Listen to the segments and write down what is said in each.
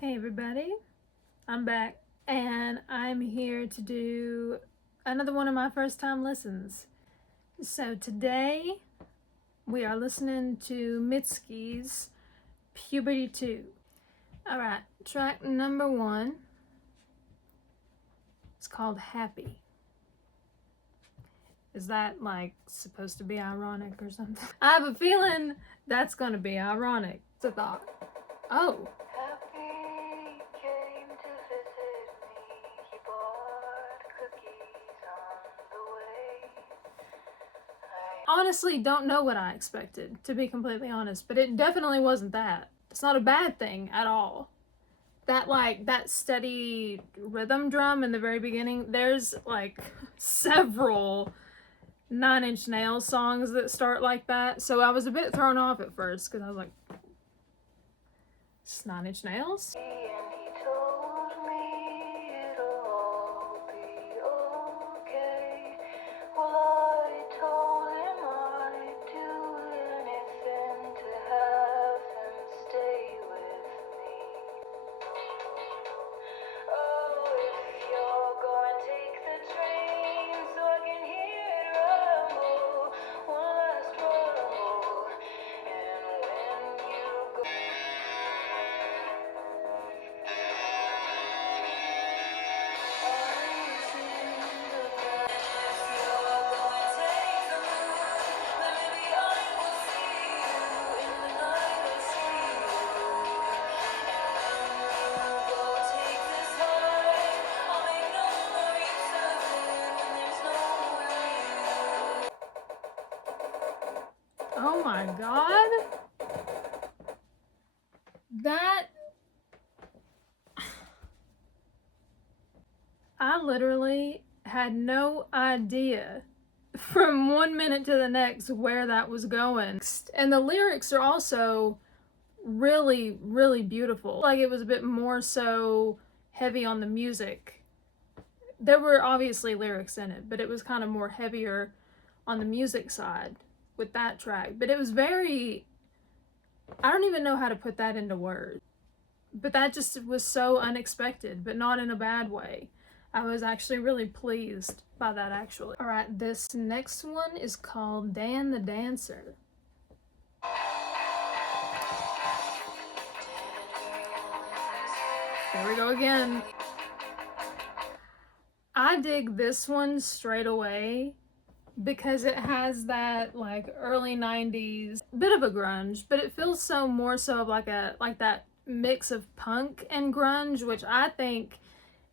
Hey everybody, I'm back and I'm here to do another one of my first time listens. So today we are listening to Mitski's Puberty 2. Alright, track number 1 is called Happy. Is that like supposed to be ironic or something? I have a feeling that's gonna be ironic. It's a thought. Oh. Honestly don't know what I expected, to be completely honest, but it definitely wasn't that. It's not a bad thing at all. That steady rhythm drum in the very beginning, there's like several Nine Inch Nails songs that start like that, so I was a bit thrown off at first because I was like, it's Nine Inch Nails? Oh my god. I literally had no idea from 1 minute to the next where that was going. And the lyrics are also really, really beautiful. Like it was a bit more so heavy on the music. There were obviously lyrics in it, but it was kind of more heavier on the music side with that track. But it was very, I don't even know how to put that into words. But that just was so unexpected, but not in a bad way. I was actually really pleased by that actually. Alright, this next one is called Dan the Dancer. There we go again. I dig this one straight away because it has that like early 90s bit of a grunge, but it feels so more so like that mix of punk and grunge, which I think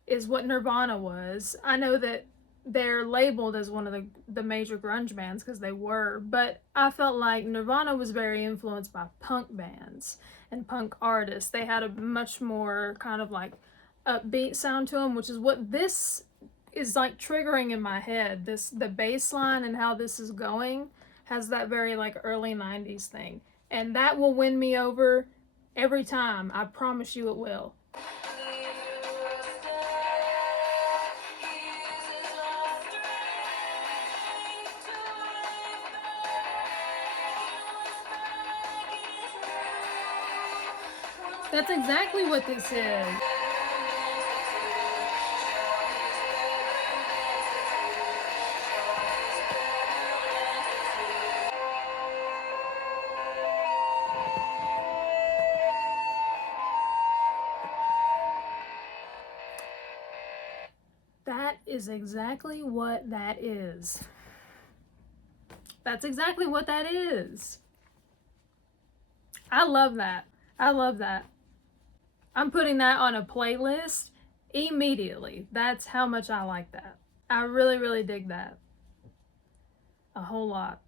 is what Nirvana was. I know that they're labeled as one of the major grunge bands because they were, but I felt like Nirvana was very influenced by punk bands and punk artists. They had a much more kind of like upbeat sound to them, which is what this is like triggering in my head. The bass line and how this is going has that very like early 90s thing, and that will win me over every time. I promise you it will. That's exactly what this is. That is exactly what that is. That's exactly what that is. I love that. I love that. I'm putting that on a playlist immediately. That's how much I like that. I really, really dig that. A whole lot.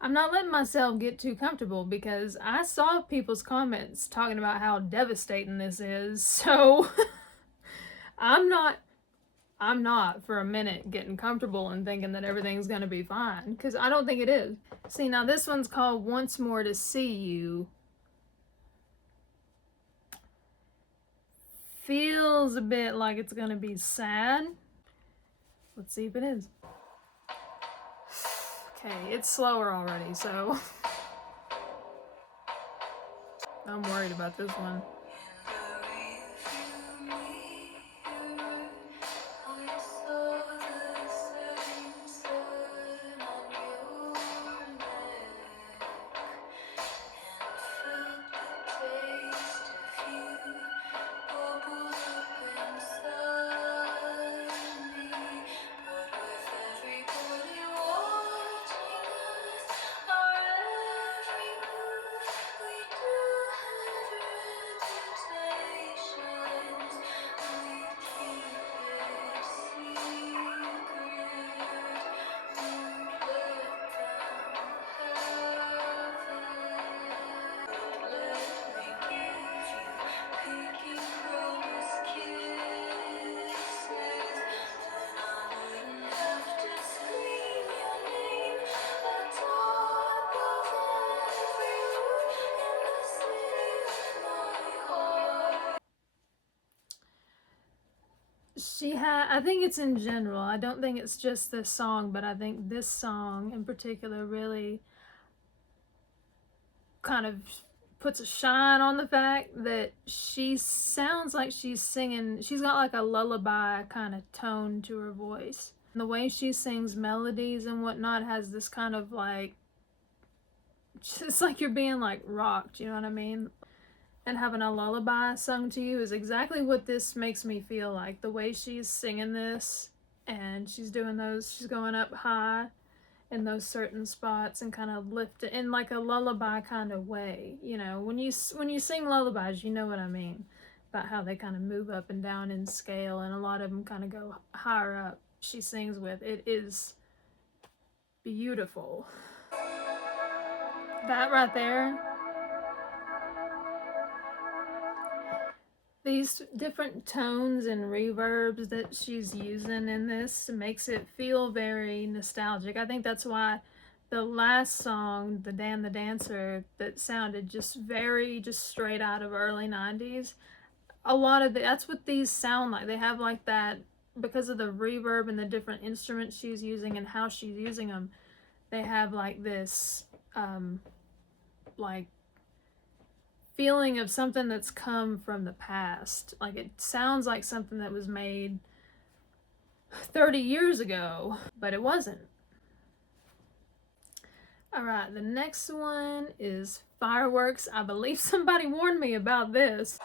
I'm not letting myself get too comfortable because I saw people's comments talking about how devastating this is, so I'm not for a minute getting comfortable and thinking that everything's gonna be fine, because I don't think it is. See, now this one's called Once More to See You. Feels a bit like it's gonna be sad. Let's see if it is. Okay, it's slower already, so I'm worried about this one. I think it's in general. I don't think it's just this song, but I think this song in particular really kind of puts a shine on the fact that she sounds like she's singing. She's got like a lullaby kind of tone to her voice. And the way she sings melodies and whatnot has this kind of like, it's like you're being like rocked, you know what I mean? And having a lullaby sung to you is exactly what this makes me feel like. The way she's singing this and she's doing those, she's going up high in those certain spots and kind of lift it in like a lullaby kind of way. You know, when you sing lullabies, you know what I mean about how they kind of move up and down in scale, and a lot of them kind of go higher up. She sings with it is beautiful. That right there, these different tones and reverbs that she's using in this makes it feel very nostalgic. I think that's why the last song, the Dan the Dancer, that sounded just very just straight out of early 90s, a lot of that's what these sound like. They have like that, because of the reverb and the different instruments she's using and how she's using them, they have like this like feeling of something that's come from the past. Like it sounds like something that was made 30 years ago, but it wasn't. All right, the next one is Fireworks. I believe somebody warned me about this.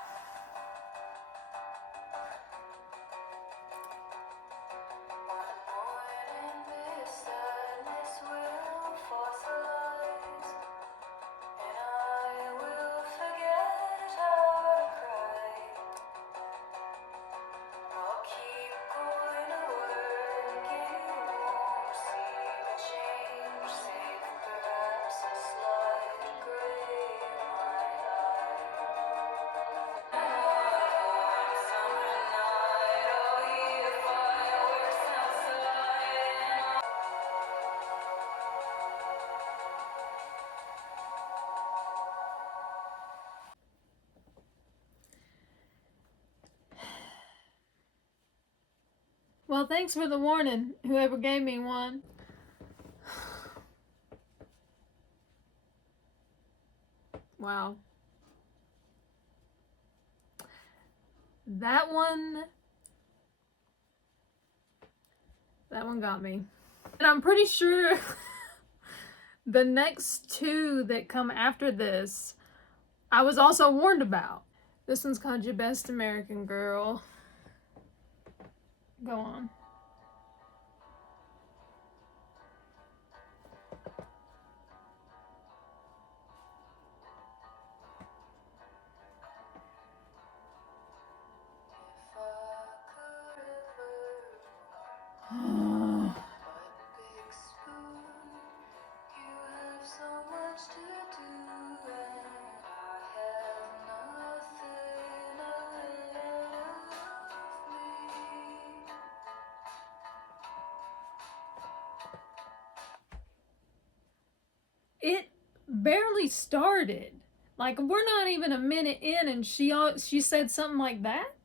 Well, thanks for the warning, whoever gave me one. Wow. That one got me. And I'm pretty sure the next two that come after this, I was also warned about. This one's called Your Best American Girl. Go on. It barely started. Like we're not even a minute in, and she said something like that.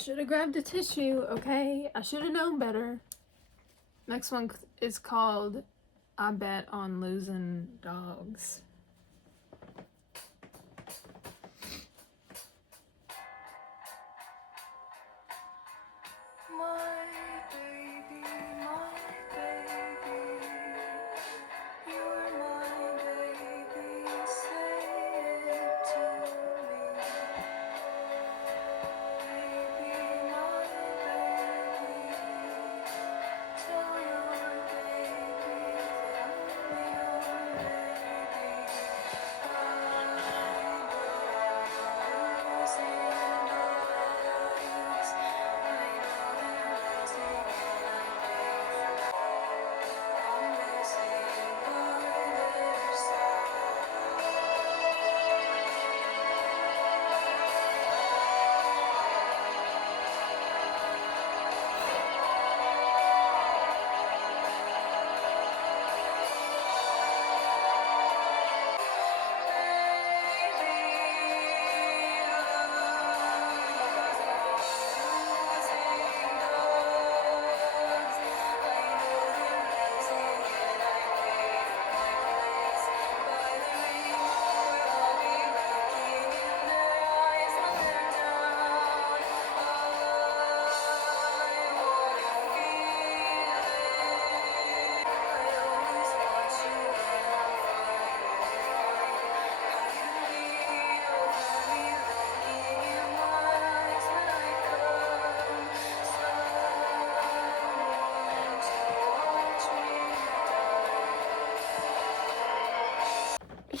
should have grabbed a tissue, okay? I should have known better. Next one is called I Bet on Losing Dogs.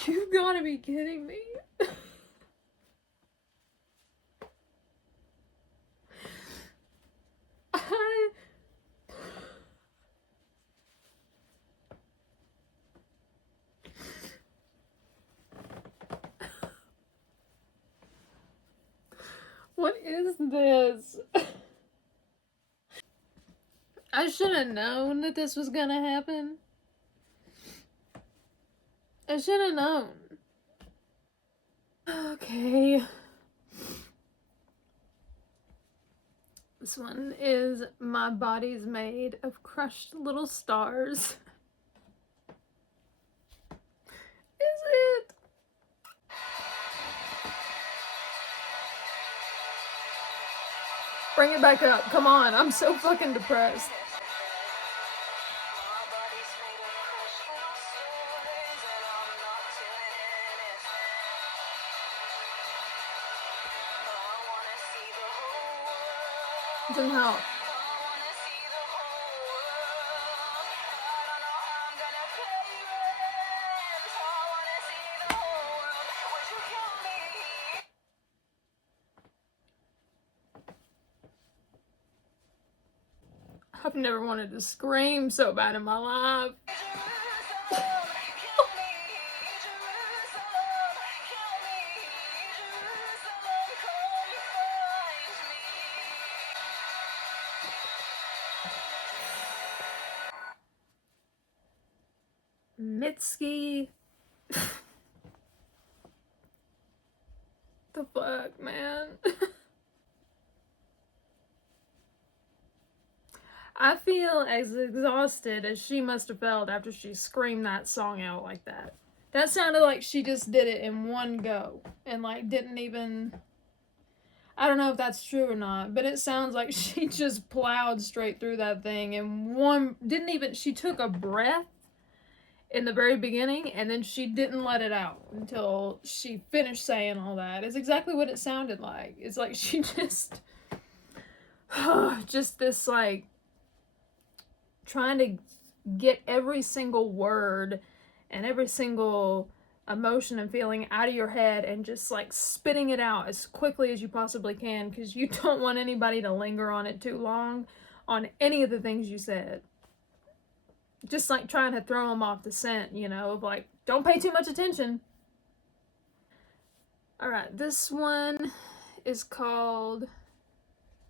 You gotta be kidding me. What is this? I should have known that this was gonna happen. I should have known. Okay. This one is My Body's Made of Crushed Little Stars. Is it? Bring it back up. Come on. I'm so fucking depressed. Doesn't help. I've never wanted to scream so bad in my life. Mitski. The fuck, man? I feel as exhausted as she must have felt after she screamed that song out like that. That sounded like she just did it in one go and like didn't even, I don't know if that's true or not, but it sounds like she just plowed straight through that thing and she took a breath in the very beginning and then she didn't let it out until she finished saying all that. It's exactly what it sounded like. It's like she just this like trying to get every single word and every single emotion and feeling out of your head and just like spitting it out as quickly as you possibly can because you don't want anybody to linger on it too long on any of the things you said. Just like trying to throw them off the scent, you know, of like, don't pay too much attention. All right, this one is called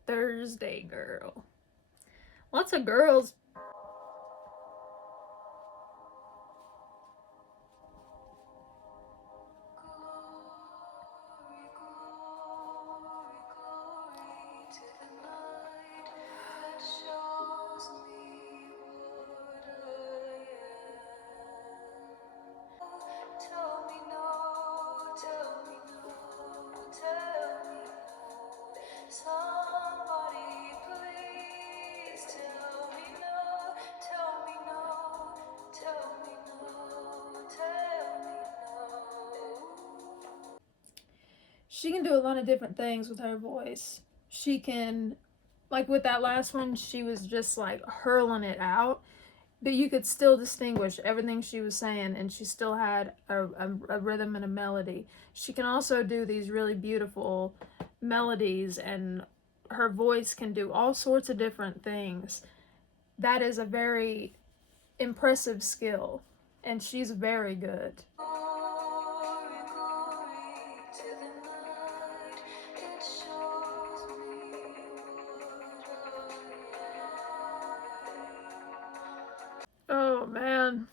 Thursday Girl. Lots of girls. she can do a lot of different things with her voice. She can, like with that last one, she was just like hurling it out, but you could still distinguish everything she was saying, and she still had a rhythm and a melody. She can also do these really beautiful melodies, and her voice can do all sorts of different things. That is a very impressive skill, and she's very good. Oh man.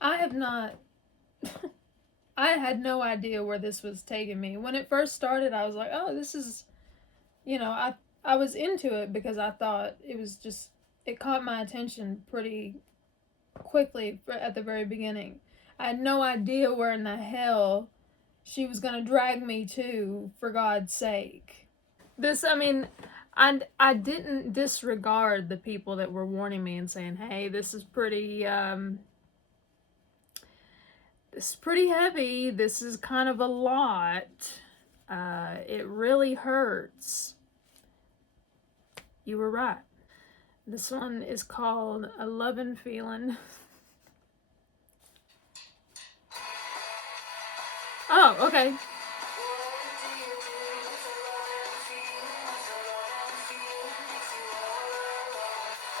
I have not. I had no idea where this was taking me. When it first started, I was like, oh, this is, I was into it because I thought it was just, it caught my attention pretty quickly at the very beginning. I had no idea where in the hell she was going to drag me to, for God's sake. This, I mean, I didn't disregard the people that were warning me and saying, hey, this is pretty heavy. This is kind of a lot. It really hurts. You were right. This one is called A Lovin' Feelin'. Oh, okay.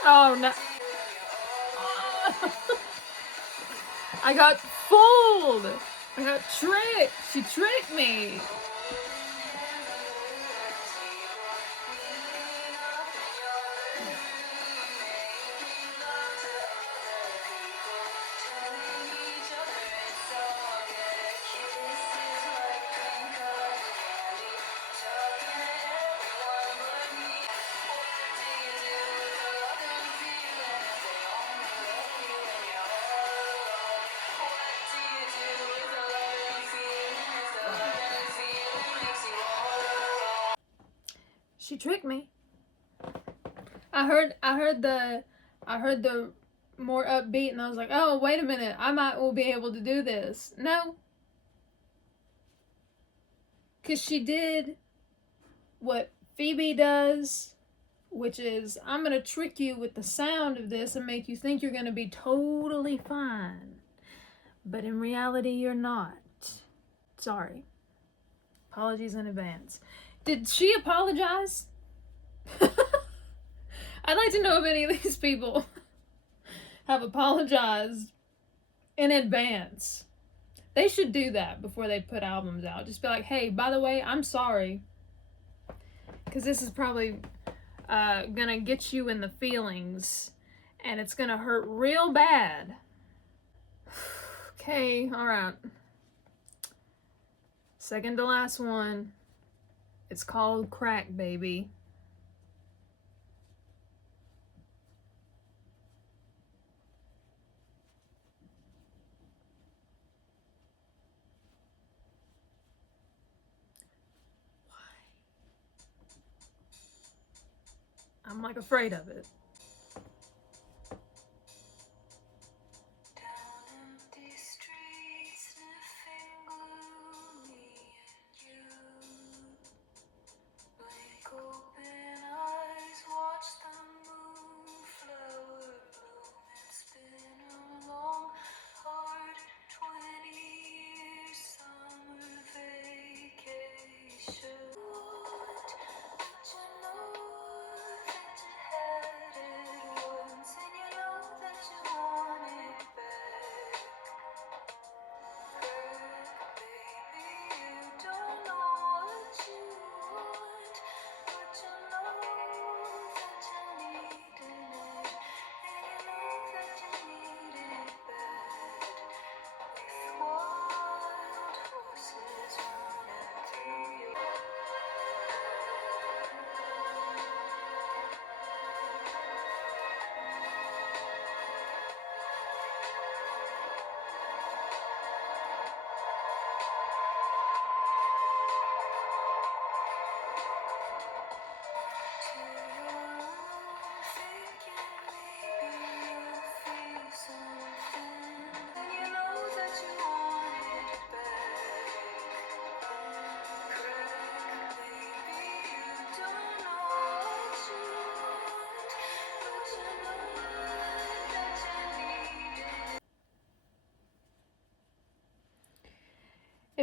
Oh, no. I got fooled. I got tricked. She tricked me. She tricked me. I heard the more upbeat, and I was like, oh, wait a minute, I might will be able to do this. No, because she did what Phoebe does, which is, I'm gonna trick you with the sound of this and make you think you're gonna be totally fine, but in reality you're not. Sorry. Apologies in advance. Did she apologize? I'd like to know if any of these people have apologized in advance. They should do that before they put albums out. Just be like, hey, by the way, I'm sorry. Because this is probably gonna get you in the feelings, and it's gonna hurt real bad. Okay, alright. Second to last one. It's called Crack Baby. I'm like afraid of it.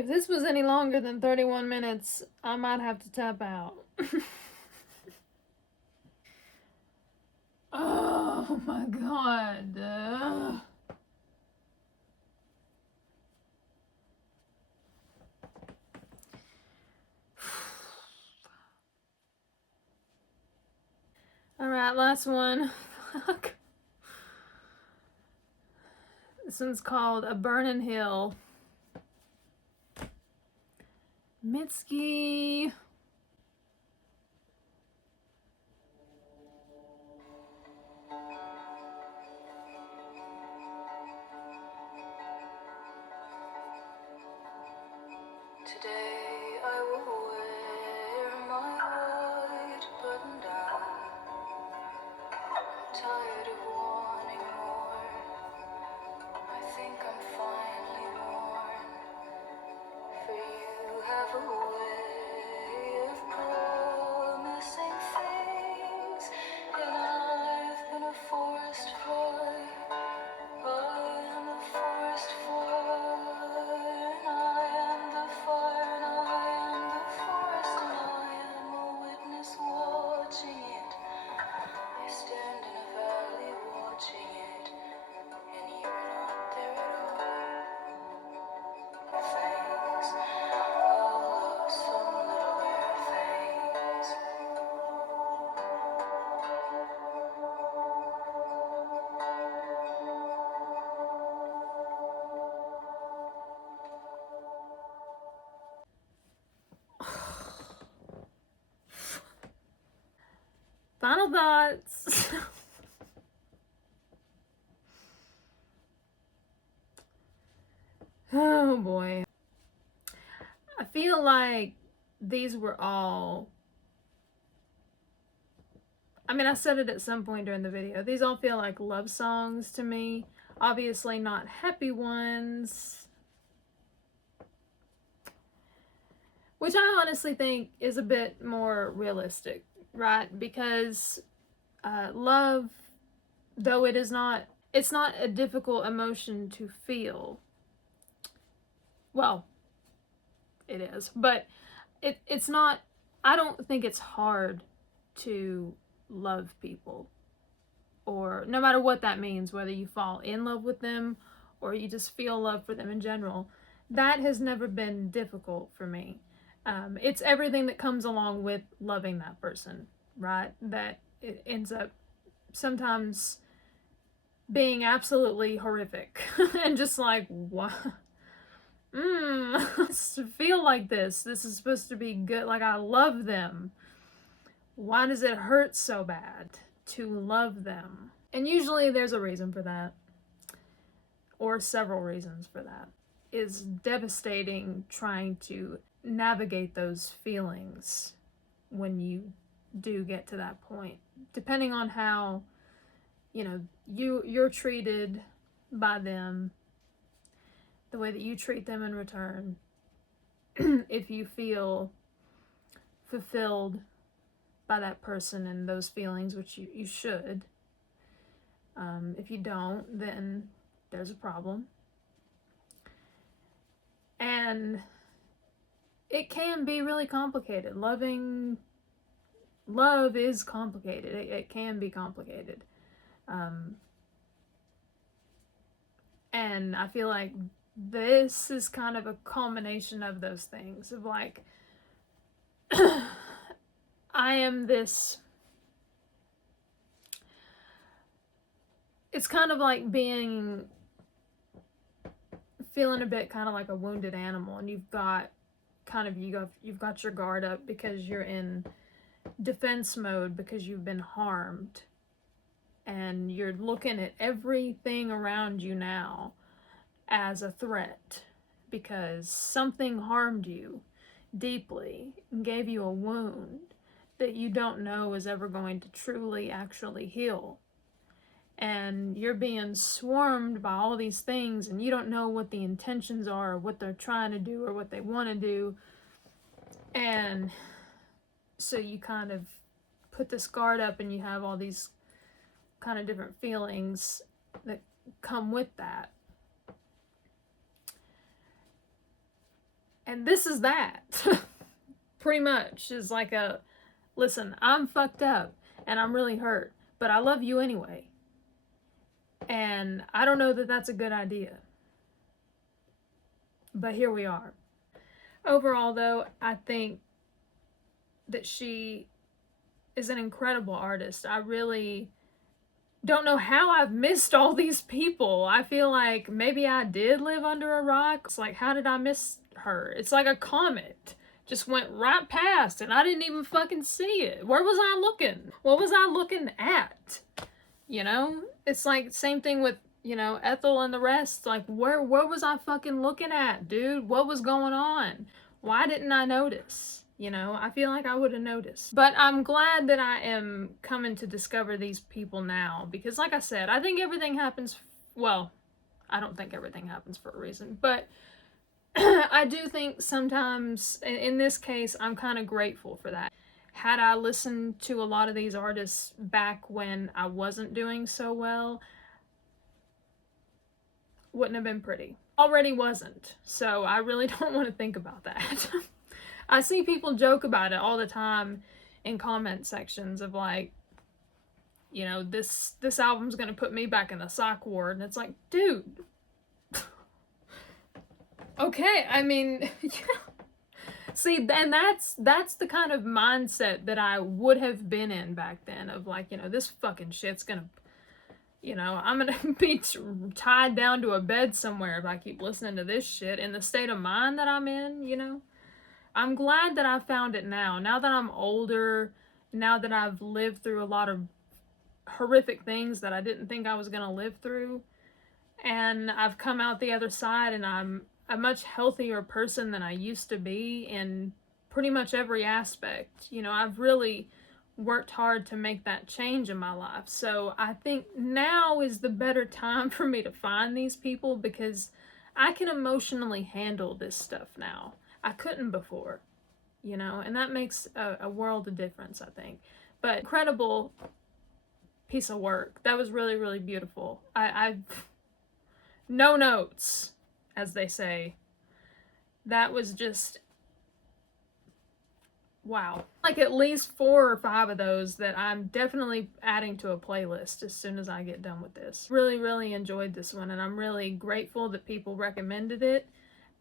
If this was any longer than 31 minutes, I might have to tap out. Oh my god. Alright, last one. Fuck. This one's called A Burning Hill. Mitski. Today I will wear my white button down. I'm tired of wanting more. I think I'm finally worn. For you have a way of promising things, and I've been a forest fly. I am the forest fire, and I am the fire, and I am the forest, and I am a witness watching it. I stand in a valley watching it, and you are not there at all. Things, all of some little rare things. Final thoughts. Oh boy. I feel like these were all, I mean, I said it at some point during the video. These all feel like love songs to me. Obviously not happy ones. Which I honestly think is a bit more realistic, right? Because love, though it's not a difficult emotion to feel. Well, it is, but it's not, I don't think it's hard to love people, or no matter what that means, whether you fall in love with them or you just feel love for them in general. That has never been difficult for me. It's everything that comes along with loving that person, right? That it ends up sometimes being absolutely horrific and just like, what? To feel like this is supposed to be good. Like, I love them. Why does it hurt so bad to love them? And usually there's a reason for that, or several reasons for that. It's devastating trying to navigate those feelings when you do get to that point, depending on how, you know, you're treated by them, the way that you treat them in return. If you feel fulfilled by that person and those feelings, which you should. If you don't, then there's a problem. And it can be really complicated. Love is complicated. It can be complicated. And I feel like this is kind of a culmination of those things, of like, I am this, it's kind of like feeling a bit kind of like a wounded animal, and you've got your guard up because you're in defense mode because you've been harmed, and you're looking at everything around you now as a threat because something harmed you deeply and gave you a wound that you don't know is ever going to truly actually heal. And you're being swarmed by all these things, and you don't know what the intentions are, or what they're trying to do, or what they want to do. And so you kind of put this guard up, and you have all these kind of different feelings that come with that. And this is that. Pretty much is like a, listen, I'm fucked up and I'm really hurt, but I love you anyway. And I don't know that that's a good idea. But here we are. Overall, though, I think that she is an incredible artist. I really don't know how I've missed all these people. I feel like maybe I did live under a rock. It's like, how did I miss her? It's like a comet just went right past and I didn't even fucking see it. Where was I looking? What was I looking at? You know? It's like same thing with, you know, Ethel and the rest. Like, where was I fucking looking at, dude? What was going on? Why didn't I notice? You know, I feel like I would have noticed. But I'm glad that I am coming to discover these people now. Because like I said, I think everything happens, well, I don't think everything happens for a reason. But I do think sometimes, in this case, I'm kind of grateful for that. Had I listened to a lot of these artists back when I wasn't doing so well, wouldn't have been pretty. Already wasn't. So I really don't want to think about that. I see people joke about it all the time in comment sections of like, you know, this album's gonna put me back in the sock ward, and it's like, dude. Okay, I mean, yeah. See, and that's the kind of mindset that I would have been in back then of like, you know, this fucking shit's gonna, you know, I'm gonna be tied down to a bed somewhere if I keep listening to this shit in the state of mind that I'm in, you know. I'm glad that I found it now. Now that I'm older, now that I've lived through a lot of horrific things that I didn't think I was going to live through, and I've come out the other side and I'm a much healthier person than I used to be in pretty much every aspect. You know, I've really worked hard to make that change in my life. So I think now is the better time for me to find these people because I can emotionally handle this stuff now. I couldn't before, you know, and that makes a world of difference, I think. But incredible piece of work. That was really, really beautiful. I no notes, as they say. That was just, wow. Like at least 4 or 5 of those that I'm definitely adding to a playlist as soon as I get done with this. Really, really enjoyed this one, and I'm really grateful that people recommended it,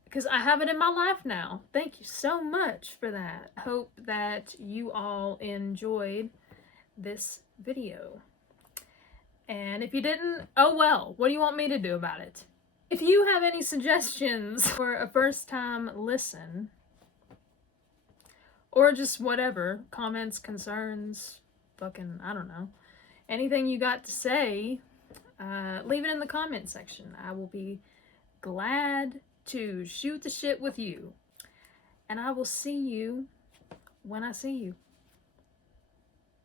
because I have it in my life now. Thank you so much for that. I hope that you all enjoyed this video. And if you didn't, oh well, what do you want me to do about it? If you have any suggestions for a first time listen, or just whatever, comments, concerns, fucking, I don't know, anything you got to say, leave it in the comment section. I will be glad to shoot the shit with you. And I will see you when I see you.